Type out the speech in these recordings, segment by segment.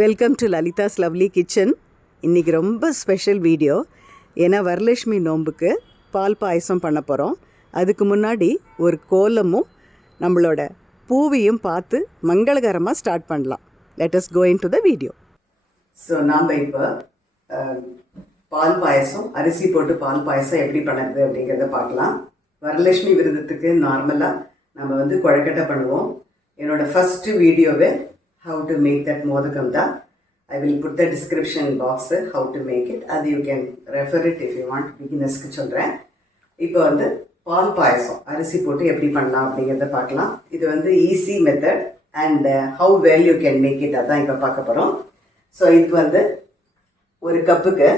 Welcome to Lalitha's lovely kitchen. இன்றைக்கி ரொம்ப special video. ஏன்னா வரலட்சுமி நோன்புக்கு பால் பாயசம் பண்ண போகிறோம். அதுக்கு முன்னாடி ஒரு கோலமும் நம்மளோட பூவையும் பார்த்து மங்களகரமாக ஸ்டார்ட் பண்ணலாம். Let us go into the video. So நாம் இப்போ பால் பாயசம், அரிசி போட்டு பால் பாயசம் எப்படி பண்ணுறது அப்படிங்கிறத பார்க்கலாம். வரலட்சுமி விரதத்துக்கு நார்மலாக நம்ம குழக்கட்டை பண்ணுவோம். என்னோடய ஃபஸ்ட்டு வீடியோவே how to make that modakam da. I will put the description box how to make it. That you can refer it if you want. Beginners ku solren. இப்போ பால் பாயசம் அரிசி போட்டு எப்படி பண்ணலாம் அப்படிங்கிறத பார்க்கலாம். இது easy method and how well you can make it அதான் இப்போ பார்க்க போகிறோம். ஸோ இது ஒரு கப்புக்கு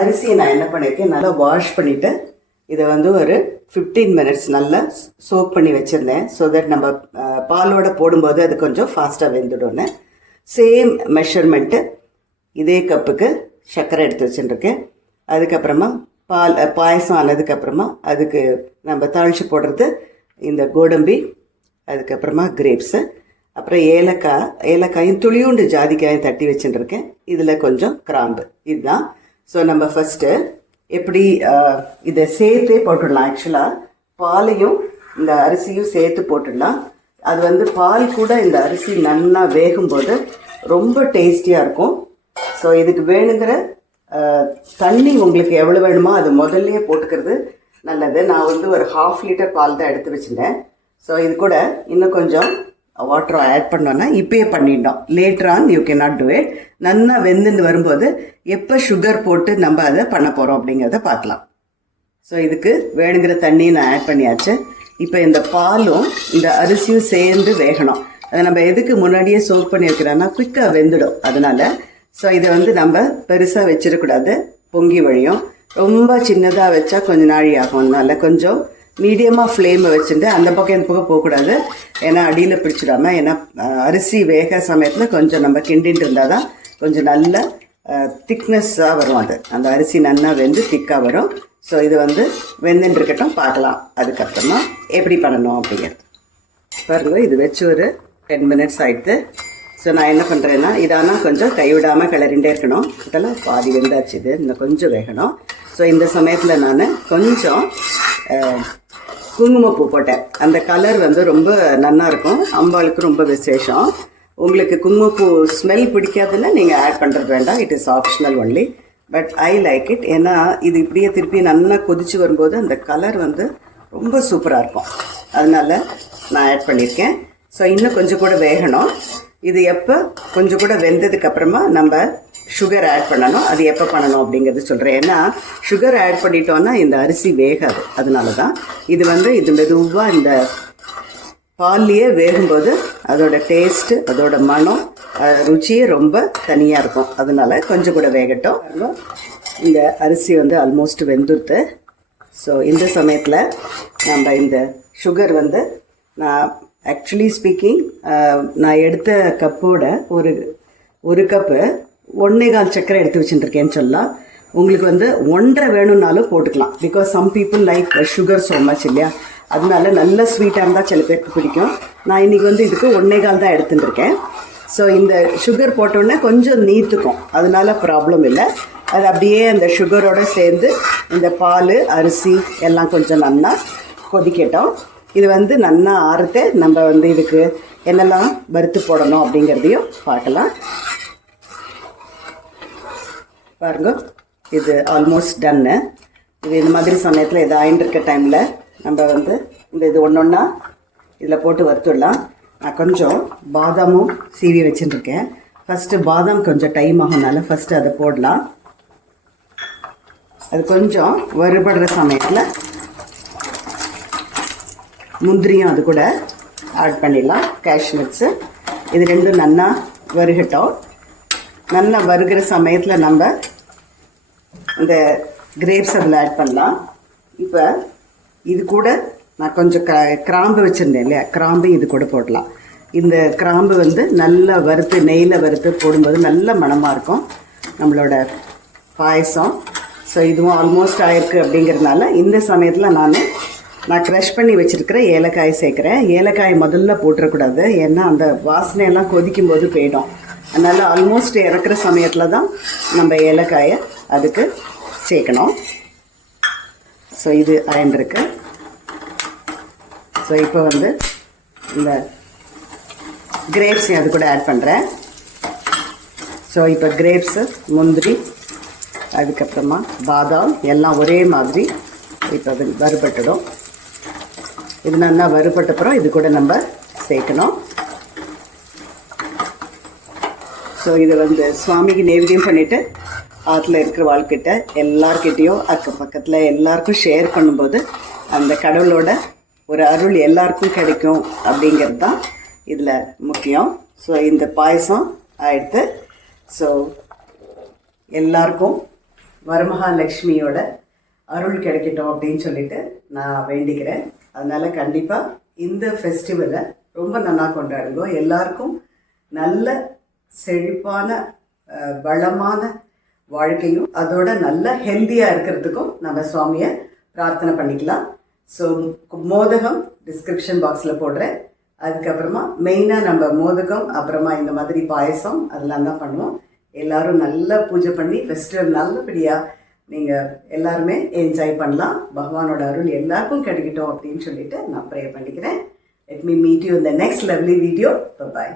அரிசியை நான் என்ன பண்ணியிருக்கேன், நல்லா வாஷ் பண்ணிவிட்டு இதை ஒரு 15 minutes நல்லா சோக் பண்ணி வச்சுருந்தேன். ஸோ தட் நம்ம பாலோட போடும்போது அது கொஞ்சம் ஃபாஸ்ட்டாக வெந்துடும்னு. சேம் மெஷர்மெண்ட்டு இதே கப்புக்கு சர்க்கரை எடுத்து வச்சுட்டுருக்கேன். அதுக்கப்புறமா பாயசம் ஆனதுக்கப்புறமா அதுக்கு நம்ம தாளித்து போடுறது இந்த கோடம்பி, அதுக்கப்புறமா கிரேப்ஸு, அப்புறம் ஏலக்காயும் துளியுண்டு ஜாதிக்காயும் தட்டி வச்சுட்டுருக்கேன். இதில் கொஞ்சம் கிராம்பு. இதுதான். ஸோ நம்ம ஃபஸ்ட்டு எப்படி இதை சேர்த்தே போட்டுடலாம். ஆக்சுவலாக பாலையும் இந்த அரிசியும் சேர்த்து போட்டுடலாம். அது பால் கூட இந்த அரிசி நல்லா வேகும்போது ரொம்ப டேஸ்டியாக இருக்கும். ஸோ இதுக்கு வேணுங்கிற தண்ணி உங்களுக்கு எவ்வளோ வேணுமோ அது முதல்லையே போட்டுக்கிறது நல்லது. நான் ஒரு 1/2 liter பால் தான் எடுத்து வச்சுட்டேன். ஸோ இது கூட இன்னும் கொஞ்சம் வாட்டர் ஆட் பண்ணோன்னா இப்பயே பண்ணிட்டோம். Later on you can not do it. நல்லா வெந்துன்னு வரும்போது எப்போ சுகர் போட்டு நம்ம அதை பண்ண போகிறோம் அப்படிங்கிறத பார்க்கலாம். ஸோ இதுக்கு வேணுங்கிற தண்ணியை நான் ஆட் பண்ணியாச்சு. இப்போ இந்த பாலும் இந்த அரிசியும் சேர்ந்து வேகணும். அதை நம்ம எதுக்கு முன்னாடியே சோக் பண்ணி வைக்கிறோன்னா குயிக்காக வெந்துடும். அதனால் ஸோ இதை நம்ம பெருசாக வச்சிடக்கூடாது, பொங்கி வழியும். ரொம்ப சின்னதாக வச்சா கொஞ்சம் நாழி ஆகும். அதனால கொஞ்சம் மீடியமாக ஃப்ளேமை வச்சுட்டு அந்த பக்கம் இந்த பக்கம் போகக்கூடாது, ஏன்னா அடியில் பிடிச்சிடாமல். ஏன்னா அரிசி வேக சமயத்தில் கொஞ்சம் நம்ம கிண்டின்னு இருந்தால் தான் கொஞ்சம் நல்ல திக்னஸ்ஸாக வரும். அது அந்த அரிசி நல்லா வெந்து திக்காக வரும். ஸோ இது வெந்துன்னு இருக்கட்டும், பார்க்கலாம் அதுக்கப்புறமா எப்படி பண்ணணும் அப்படிங்கிறது. பாருங்க, இது வச்சு ஒரு 10 minutes ஆகிடுது. ஸோ நான் என்ன பண்ணுறேன்னா, இதானா கொஞ்சம் கைவிடாமல் கிளறிண்டே இருக்கணும். இதெல்லாம் பாதி வெந்தாச்சு, இது இன்னும் கொஞ்சம் வேகணும். ஸோ இந்த சமயத்தில் நான் கொஞ்சம் குங்குமப்பூ போட்டேன். அந்த கலர் ரொம்ப நல்லா இருக்கும், அம்பாளுக்கு ரொம்ப விசேஷம். உங்களுக்கு குங்குமப்பூ ஸ்மெல் பிடிக்காதுன்னா நீங்கள் ஆட் பண்ணுறது வேண்டாம், it is optional only. But I like it. ஏன்னா இது இப்படியே திருப்பி நல்லா கொதிச்சு வரும்போது அந்த கலர் ரொம்ப சூப்பராக இருக்கும். அதனால் நான் ஆட் பண்ணியிருக்கேன். ஸோ இன்னும் கொஞ்சம் கூட வேகணும். இது எப்போ கொஞ்சம் கூட வெந்ததுக்கப்புறமா நம்ம சுகர் ஆட் பண்ணணும். அது எப்போ பண்ணணும் அப்படிங்கிறது சொல்கிறேன். ஏன்னா சுகர் ஆட் பண்ணிட்டோன்னா இந்த அரிசி வேகாது. அதனால தான் இது மெதுவாக இந்த பால்லையே வேகும்போது அதோட டேஸ்ட்டு, அதோட மனம், ருச்சியே ரொம்ப தனியாக இருக்கும். அதனால கொஞ்சம் கூட வேகட்டும். இந்த அரிசி ஆல்மோஸ்ட் வெந்துடுது. ஸோ இந்த சமயத்தில் நம்ம இந்த சுகர் நான் ஆக்சுவலி ஸ்பீக்கிங் நான் எடுத்த கப்போட ஒரு கப்பு 1.25 சக்கரை எடுத்து வச்சுட்டுருக்கேன்னு சொல்லலாம். உங்களுக்கு 1.5 வேணும்னாலும் போட்டுக்கலாம். Because some people like sugar so much இல்லையா, அதனால நல்ல ஸ்வீட்டாக இருந்தால் சில பேருக்கு பிடிக்கும். நான் இன்றைக்கி இதுக்கு 1.25 தான் எடுத்துட்டுருக்கேன். ஸோ இந்த சுகர் போட்டோன்னே கொஞ்சம் நீத்துக்கும், அதனால ப்ராப்ளம் இல்லை. அது அப்படியே அந்த சுகரோடு சேர்ந்து இந்த பால் அரிசி எல்லாம் கொஞ்சம் நல்லா கொதிக்கட்டும். இது நல்லா ஆறுத்து நம்ம இதுக்கு என்னெல்லாம் வறுத்து போடணும் அப்படிங்கிறதையும் பார்க்கலாம். பாருங்க, இது ஆல்மோஸ்ட் டன்னு. இது இந்த மாதிரி சமயத்தில் இது ஆயின்னு இருக்க டைமில் நம்ம இந்த இது ஒன்றா இதில் போட்டு வறுத்துடலாம். நான் கொஞ்சம் பாதாமும் சீவி வச்சுட்டுருக்கேன். ஃபஸ்ட்டு பாதாம் கொஞ்சம் டைம் ஆகும்னால ஃபஸ்ட்டு அதை போடலாம். அது கொஞ்சம் வறுபடுற சமயத்தில் முந்திரியும் அது கூட ஆட் பண்ணிடலாம், கேஷ்நட்ஸு. இது ரெண்டும் நல்லா வறுகட்டும். நல்லா வறுகிற சமயத்தில் நம்ம இந்த கிரேப்ஸ் அதில் ஆட் பண்ணலாம். இப்போ இது கூட நான் கொஞ்சம் கிராம்பு வச்சுருந்தேன் இல்லையா, கிராம்பு இது கூட போடலாம். இந்த கிராம்பு நல்லா வறுத்து நெய்யில் வறுத்து போடும்போது நல்ல மணமாக இருக்கும் நம்மளோட பாயசம். ஸோ இதுவும் ஆல்மோஸ்ட் ஆயிருக்கு. அப்படிங்கிறதுனால இந்த சமயத்தில் நான் க்ரஷ் பண்ணி வச்சுருக்கிற ஏலக்காய் சேர்க்குறேன். ஏலக்காய் முதல்ல போட்டுறக்கூடாது, ஏன்னா அந்த வாசனையெல்லாம் கொதிக்கும் போது போயிடும். அதனால் ஆல்மோஸ்ட் இறக்குற சமயத்தில் தான் நம்ம ஏலக்காயை அதுக்கு சேர்க்கணும். ஸோ இது அரைந்திருக்கு. ஸோ இப்போ வந்து இந்த கிரேப்ஸையும் அது கூட ஆட் பண்ணுறேன். ஸோ இப்போ கிரேப்ஸு, முந்திரி, அதுக்கப்புறமா பாதாம் எல்லாம் ஒரே மாதிரி இப்போ அது வறுபட்டுடும். இது நல்லா வறுபட்டப்புறம் இது கூட நம்ம சேர்க்கணும். ஸோ இதை வந்து சுவாமிக்கு நைவேத்தியம் பண்ணிவிட்டு ஆற்றுல இருக்கிற வாழ்க்கிட்ட எல்லார்கிட்டையும் அக்கம் பக்கத்தில் எல்லாருக்கும் ஷேர் பண்ணும்போது அந்த கடவுளோட ஒரு அருள் எல்லாருக்கும் கிடைக்கும் அப்படிங்கிறது தான் இதில் முக்கியம். ஸோ இந்த பாயசம் ஆயிடுத்து. ஸோ எல்லாருக்கும் வரமகாலட்சுமியோட அருள் கிடைக்கட்டும் அப்படின்னு சொல்லிட்டு நான் வேண்டிக்கிறேன். அதனால் கண்டிப்பாக இந்த ஃபெஸ்டிவலை ரொம்ப நல்லா கொண்டாடுங்க. எல்லாருக்கும் நல்ல செழிப்பான வளமான வாழ்க்கையும் அதோட நல்ல ஹெல்த்தியாக இருக்கிறதுக்கும் நம்ம சுவாமியை பிரார்த்தனை பண்ணிக்கலாம். ஸோ மோதகம் டிஸ்கிரிப்ஷன் பாக்ஸில் போடுறேன். அதுக்கப்புறமா மெயினாக நம்ம மோதகம், அப்புறமா இந்த மாதிரி பாயசம் அதெல்லாம் தான் பண்ணுவோம். எல்லோரும் நல்லா பூஜை பண்ணி ஃபெஸ்டிவல் நல்லபடியாக நீங்கள் எல்லாருமே என்ஜாய் பண்ணலாம். பகவானோட அருள் எல்லாருக்கும் கிடைக்கட்டும் அப்படின்னு சொல்லிட்டு நான் ப்ரே பண்ணிக்கிறேன். Let me meet you in the next lovely video. By.